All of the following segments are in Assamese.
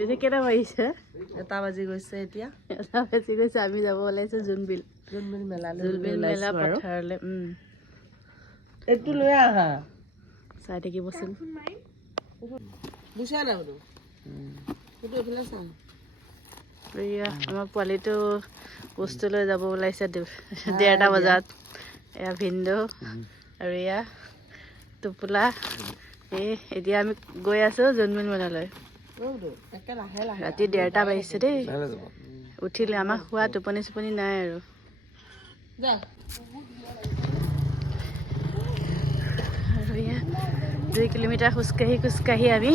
এতিয়া কেইটা বাজিছে? 1 বাজি গৈছে এতিয়া। 1 বাজি গৈছে। আমি যাব ওলাইছো জোনবিল মেলালৈ মেলা পথাৰলৈ। এইটো লৈ আহা চাই থাকিবচোন। বুজা না বোলো সেইটো এইফালে চা। আমাৰ পোৱালিটো বস্তু লৈ যাব ওলাইছে 1:30 বজাত। এয়া ভিন্দু আৰু এয়া টোপোলা। এতিয়া আমি গৈ আছো জোনবিল মেলালৈ। ৰাতি 1:30 বাজিছে দেই। উঠিলে আমাৰ খোৱা টোপনি চোপনি নাই আৰু। আৰু এয়া 2 কিলোমিটাৰ খোজকাঢ়ি আমি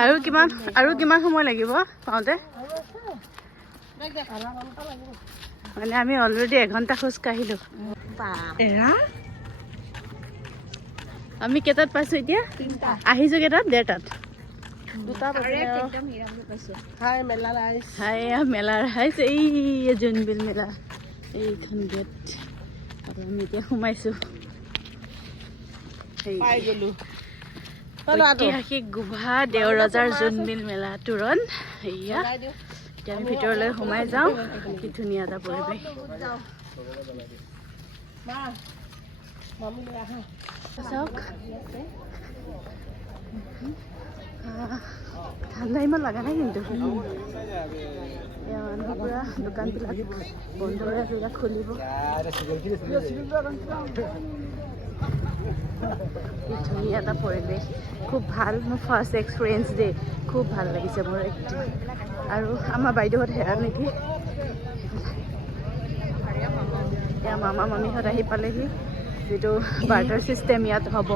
আৰু কিমান সময় লাগিব পাওঁতে? মানে আমি অলৰেডি 1 ঘণ্টা খোজ কাঢ়িলো। আমি কেইটাত পাইছো এতিয়া? আহিছো কেইটাত? 1:30টাত। মেলাৰ আহিছে এই জোনবিল মেলা। এইখন গেট আৰু আমি এতিয়া সোমাইছো। ঐতিহাসিক গুভা দেওৰজাৰ জোনবিল মেলা তোৰণ। এয়া এতিয়া আমি ভিতৰলৈ সোমাই যাওঁ। কি ধুনীয়া এটা পৰিৱেশ। চাওক ঠাণ্ডা ইমান লগা নাই কিন্তু। মানুহ পুৰা দোকানবিলাক বন্ধ হৈ আছে, ইয়াত খুলিব। ধুনীয়া এটা পৰিৱেশ, খুব ভাল। মোৰ ফাৰ্ষ্ট এক্সপিৰিয়েঞ্চ দেই, খুব ভাল লাগিছে মোৰ। আৰু আমাৰ বাইদেউহঁত হেৰা নেকি, এতিয়া মামা মামীহঁত আহি পালেহি। যিটো বাৰ্টাৰ চিষ্টেম ইয়াত হ'ব,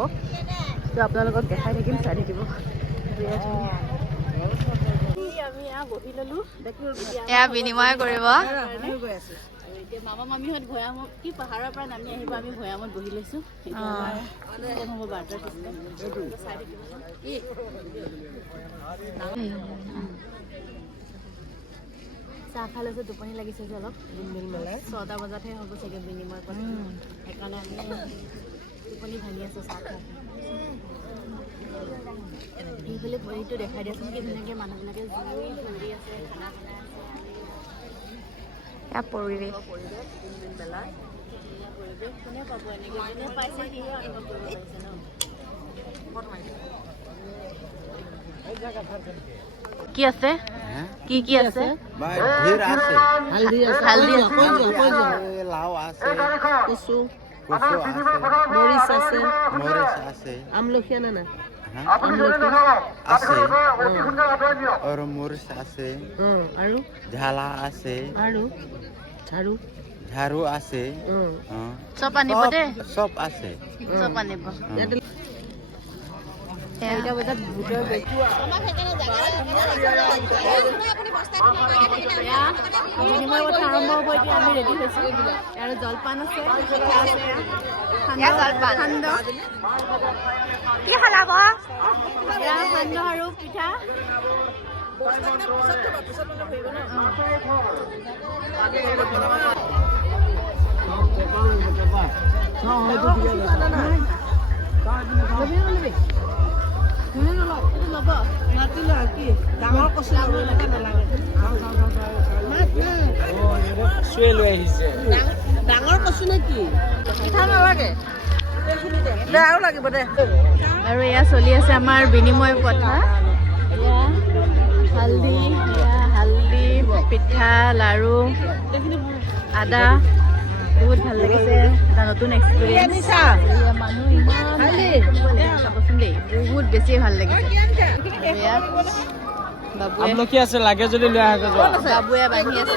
তো আপোনালোকক দেখাই থাকিম, চাই থাকিব। আমি বহি ল'লো, এয়া বিনিময় কৰিব। এতিয়া মামা মামীহঁত ভৈয়ামত কি পাহাৰৰ পৰা নামি আহিব, আমি ভৈয়ামত বহি লৈছোঁ। হ'ব বাৰ্টাৰ চিষ্টেম, চাই থাকিব। চাহ খাই লৈছোঁ, টোপনি লাগিছে যে অলপ। 6টা বজাতহে হ'ব চাগে বিনিময় কথা, সেইকাৰণে আমি টোপনি ভাঙি আছোঁ চাহ খাই। সেইফালে পৰিটো দেখাই দিয়াচোন, কি ধুনীয়াকৈ মানুহবিলাকে জুই ধৰি আছে, খানা বনাই আছে। এয়া পৰিৱেশ মেলা। পৰিৱেশ কোনে পাব এনেকৈ, যোনে পাইছে সিহে অনুভৱ কৰিব পাৰিছে ন। কি আছে? কি আছে? হালধি আছে, লাও আছে, কচু আছে, মৰিচ আছে, আমলখি আনা না আছে, আৰু মৰিচ আছে, আৰু ঝালা আছে, আৰু ঝাৰু আছে, চব আনিব দেই, চব আছে, চব আনিব। 4টা বজাত ভোটৰ বিনিময় কথা আৰম্ভ হ'ব। এতিয়া আমি ৰেডি হৈছোঁ আৰু জলপান আছে, সান্দহ কি খালাব, সান্দহ আৰু পিঠা। ডাঙৰ কচু লৈ আহিছে। ডাঙৰ কচু নে কি? পিঠা নালাগে আৰু লাগিব দে। আৰু এয়া চলি আছে আমাৰ বিনিময় কথা। এয়া হালধি, পিঠা, লাৰু, আদা। বহুত ভাল লাগিছে, এটা নতুন এক্সপিৰিয়েঞ্চ। মানুহ ইমান চাবচোন দেই, বহুত বেছি ভাল লাগিছে। আমলখি আছে, লাগে যদি লৈ আহে। বাবুৱে বান্ধি আছে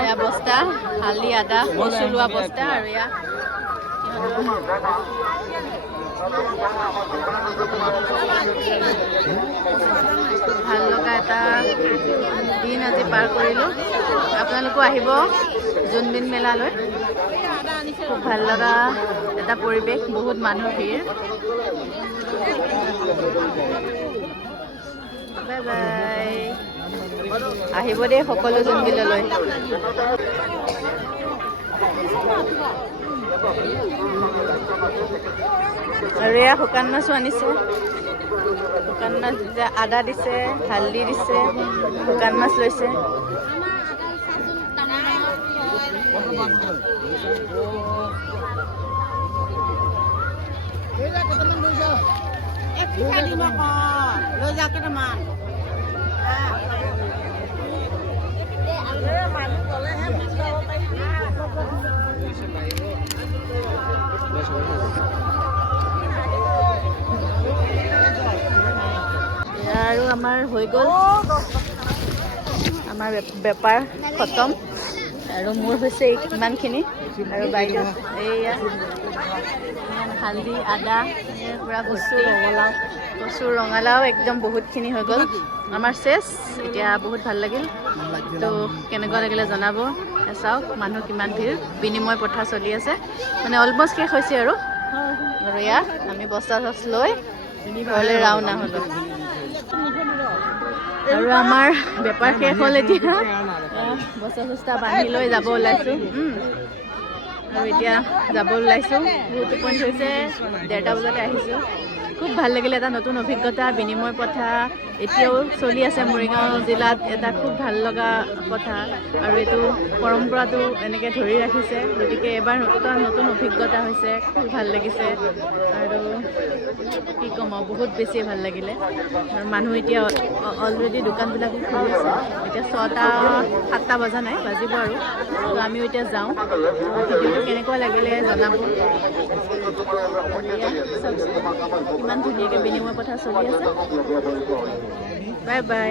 এয়া বস্তা, হালধি, আদা, কচু লোৱা বস্তা। আৰু এয়া ভাল লগা এটা দিন আজি পাৰ কৰিলোঁ। আপোনালোকো আহিব জোনবিল মেলালৈ, খুব ভাল লগা এটা পৰিৱেশ, বহুত মানুহ ভিৰ। Bye bye. আহিব দেই সকলো জোনবিললৈ। আৰু এয়া শুকান মাছো আনিছে। শুকান মাছ দিছে, আদা দিছে, হালধি দিছে, শুকান মাছ লৈছে। আৰু আমাৰ হৈ গ'ল, আমাৰ বেপাৰ খতম। আৰু মোৰ হৈছে ইমানখিনি। আৰু বাইদেউ এইয়া হালধি, আদা, পূৰা কচু, ৰঙালাও একদম বহুতখিনি হৈ গ'ল। আমাৰ চেচ এতিয়া। বহুত ভাল লাগিল। তো কেনেকুৱা লাগিলে জনাব। চাওক মানুহ কিমান ভিৰ, বিনিময় প্ৰথা চলি আছে, মানে অলমষ্ট শেষ হৈছে আৰু এয়া আমি বস্তা চচ লৈ ঘৰলৈ ৰাওনা হ'লোঁ। আৰু আমাৰ বেপাৰ শেষ হ'ল। এতিয়া বস্তা চস্তা বান্ধি লৈ যাব ওলাইছোঁ। আৰু এতিয়া যাব ওলাইছোঁ। বহুত টোপনি হৈছে, 1:30 বজাতে আহিছোঁ। খুব ভাল লাগিলে, এটা নতুন অভিজ্ঞতা। বিনিময় প্ৰথা এতিয়াও চলি আছে মৰিগাঁও জিলাত, এটা খুব ভাল লগা কথা। আৰু এইটো পৰম্পৰাটো এনেকৈ ধৰি ৰাখিছে। গতিকে এবাৰ নতুন অভিজ্ঞতা হৈছে, খুব ভাল লাগিছে। আৰু কি ক'ম আৰু, বহুত বেছি ভাল লাগিলে। আৰু মানুহ এতিয়া অলৰেডি দোকানবিলাকো খুলি আছে। এতিয়া 6টা-7টা বজা নাই, বাজিব আৰু। তো আমিও এতিয়া যাওঁ। ভিডিঅ'টো কেনেকুৱা লাগিলে জনাব। ইমান ধুনীয়াকৈ বিনিময় প্ৰথা চলি আছে। Bye bye.